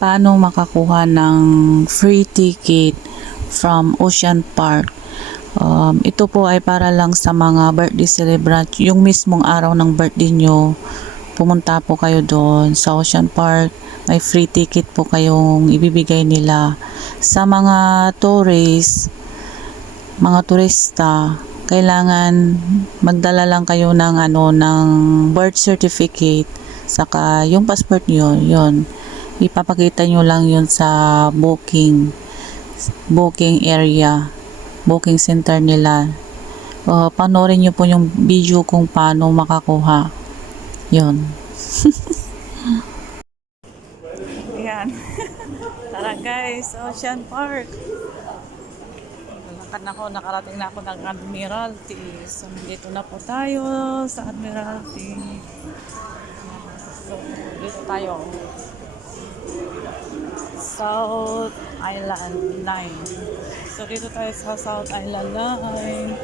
paano makakuha ng free ticket from Ocean Park. Ito po ay para lang sa mga birthday celebrant. Yung mismong araw ng birthday nyo, pumunta po kayo doon sa Ocean Park. May free ticket po kayong ibibigay nila. Sa mga tourists, mga turista, kailangan magdala lang kayo ng ng birth certificate, saka yung passport nyo, yun. Ipapakita nyo lang yun sa booking area, booking center nila. Panoorin nyo po yung video kung paano makakuha. Yun. Yan. Tara guys, Ocean Park. Nakarating na ako ng Admiralty. So, dito na po tayo sa Admiralty. So, dito tayo. South Island Line. So, dito tayo sa South Island Line.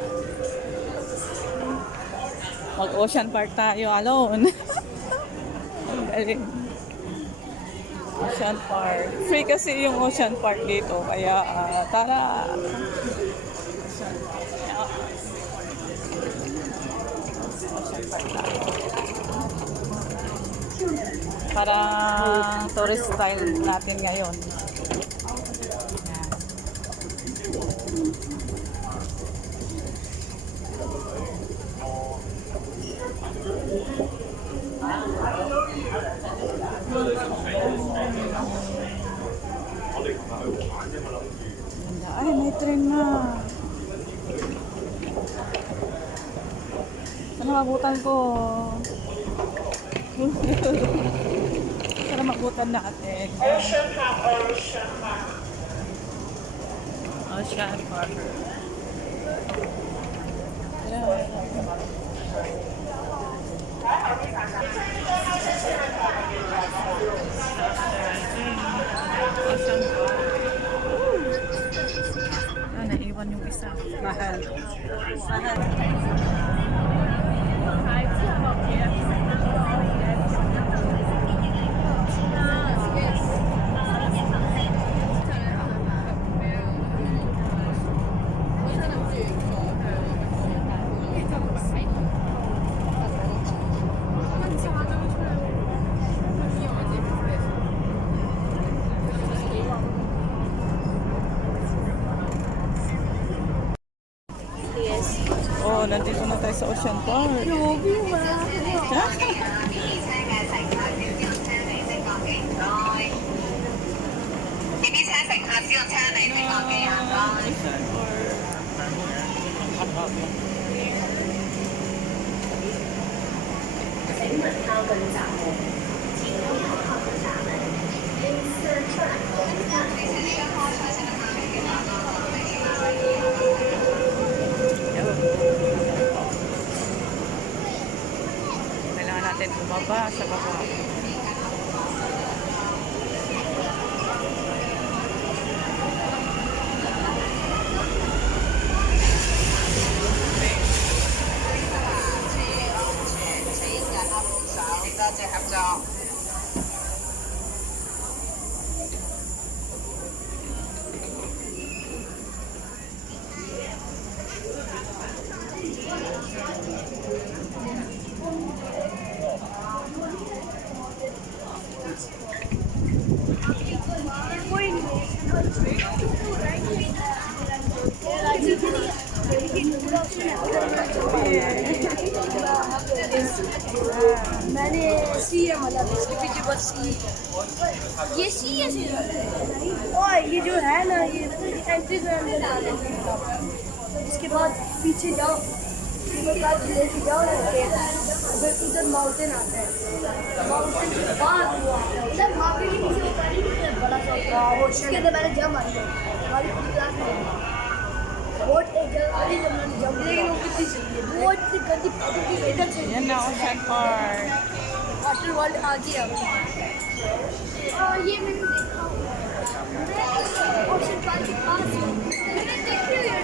Mag-Ocean Park tayo alone. Ang galing. Ocean Park. Free kasi yung Ocean Park dito. Kaya, tara. Ocean Park tayo. Parang tourist style natin ngayon. Ay, may train na. Sana mabutan ko. Sana mabutan natin. Ocean Park. Ocean Park. Naiwan yung isa. Mahal. Oh, nandito na tayo sa Ocean Park. Kailangan natin bumaba sa baba. मैंने सी है मतलब इसके पीछे बस सी ये सी है और ये जो है ना ये एंट्री के अंदर इसके बाद पीछे जाओ लेके जाओ ना फिर उधर माउंटेन आता है माउंटेन के बाद जब वहाँ पे नीचे उतारी बड़ा सा उसके अंदर मैंने जम आई हमारी पूरी क्लास में बहुत एक जल्दी जब मैंने जम लेकिन वो कितनी चली है बहुत सी गंदी पकड़ी इधर से Yan na, Ocean Park. Water world आ गया ये मैंने देखा ओशन पार्क के पास मैंने देखी हुई है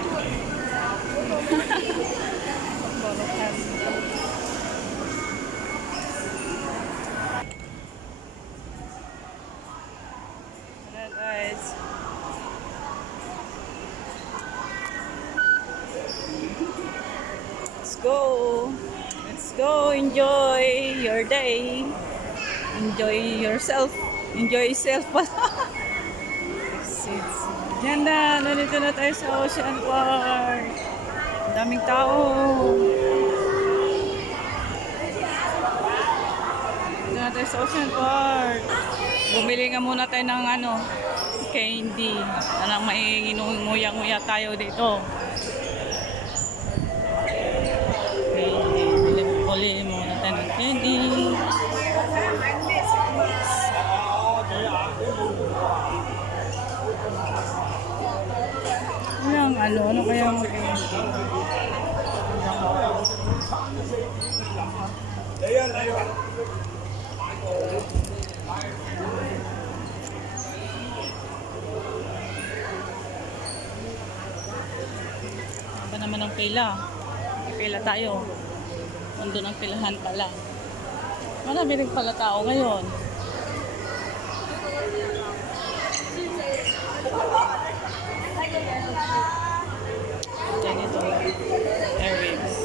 go. Let's go. Enjoy your day. Enjoy yourself. Enjoy yourself. Exits. Yan na. Nandito na tayo sa Ocean Park. Ang daming tao. Nandito na tayo sa Ocean Park. Bumili nga muna tayo ng candy. Alang maiinuyang-nguya tayo dito. Bili muna tayo ng candy. Ano kaya ang ba naman ang pila? May pila tayo. Nandun ang pilahan pala. Marami rin pala tao ngayon. Ganito. Airwaves.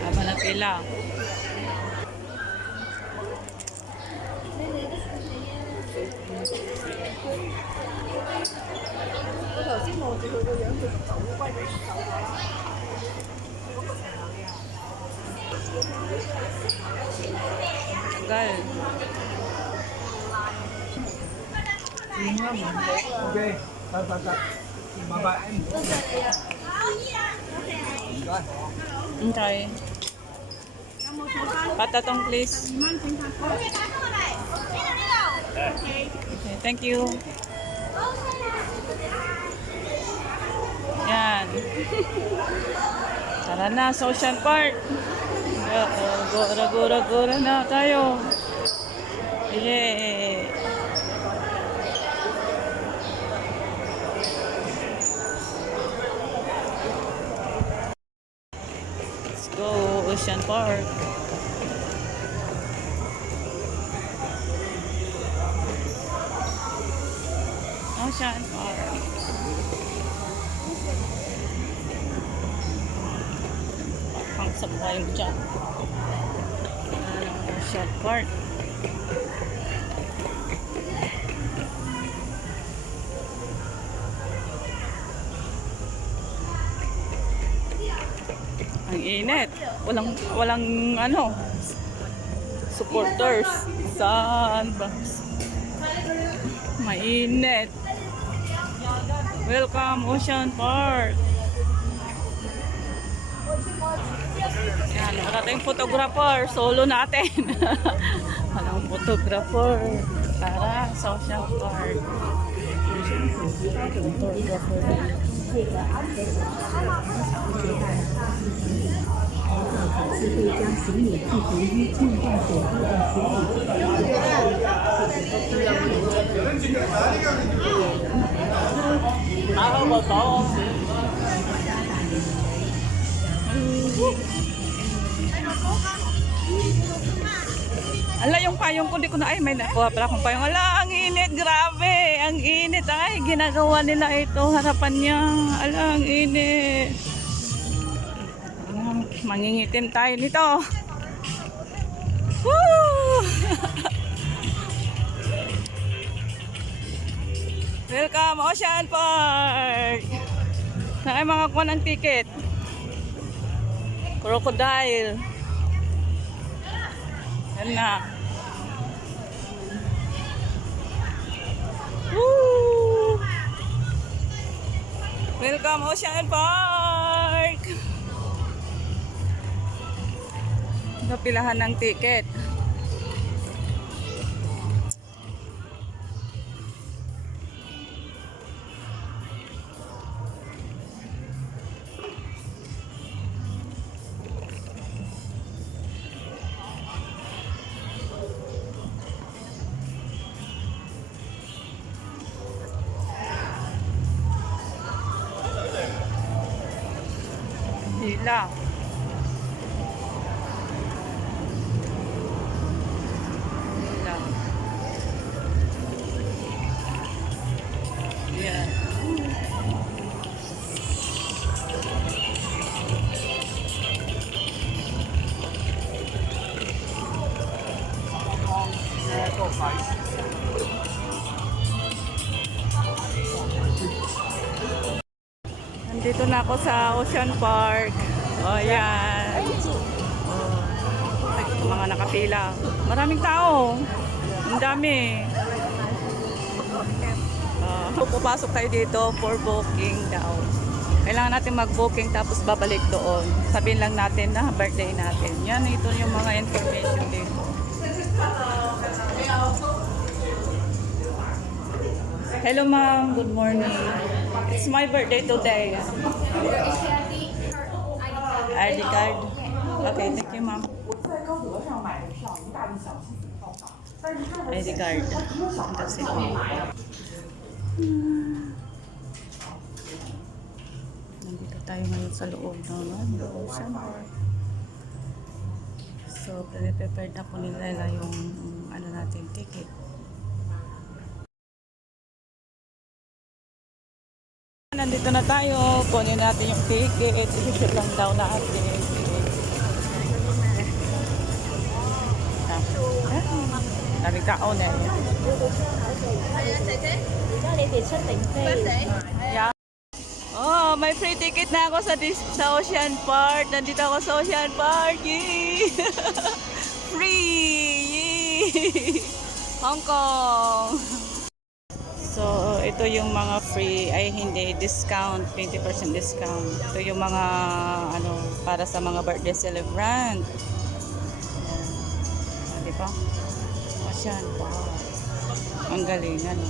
Aba na pila. Tagal. Ok, ta. Bye em. Rồi. Okay. Patatong please. Okay, thank you. Yan. Tara na sa Ocean Park. Gora na tayo. Yay! Let's go Ocean Park. Ocean Park. Pang sabay mo dyan. Ocean Park. Ang init. Walang supporters. Saan ba? Mainit. Welcome Ocean Park. Yan, wala tayong photographer. Solo natin. Walang photographer. Tara sa Ocean Park. Photographer. 考试会将行李寄回于进站所附的行李柜。 Ala, yung payong ko, di ko na, ay, may nakuha pala akong payong. Ala, ang init, grabe, ang init. Ay, ginagawa nila ito, harapan niya. Ala, ang init. Mangingitim tayo nito. Woo! Welcome, Ocean Park. Saan mga kuha ng ticket? Crocodile. Yan na. Woo! Welcome Ocean Park. Napilahan ng ticket. nakapila. Pila. Yan. Nandito na ako sa Ocean Park. O, yan. Oh, mga nakapila. Maraming tao. Ang dami. Pupasok tayo dito for booking daw. Kailangan natin mag-booking tapos babalik doon. Sabihin lang natin na birthday natin. Yan, ito yung mga information dito. Hello ma'am, good morning. It's my birthday today. ID card. Okay, thank you ma'am. ID card. Kasi nandito tayo ngayon sa loob ng Ocean Park. So, pre-prepared na po nila yung ano natin, ticket. Nandito na tayo, kunin natin yung ticket, i-shoot lang daw natin. Daming tao na yun. Yeah. Oh, may free ticket na ako sa Ocean Park. Nandito ako sa Ocean Park. Yay! Free! Yay! Hong Kong! So, ito yung mga free, ay hindi, discount, 20% discount. Ito yung mga, ano, para sa mga birthday celebrant. Di ba? Ocean, wow. Ang galing, ano.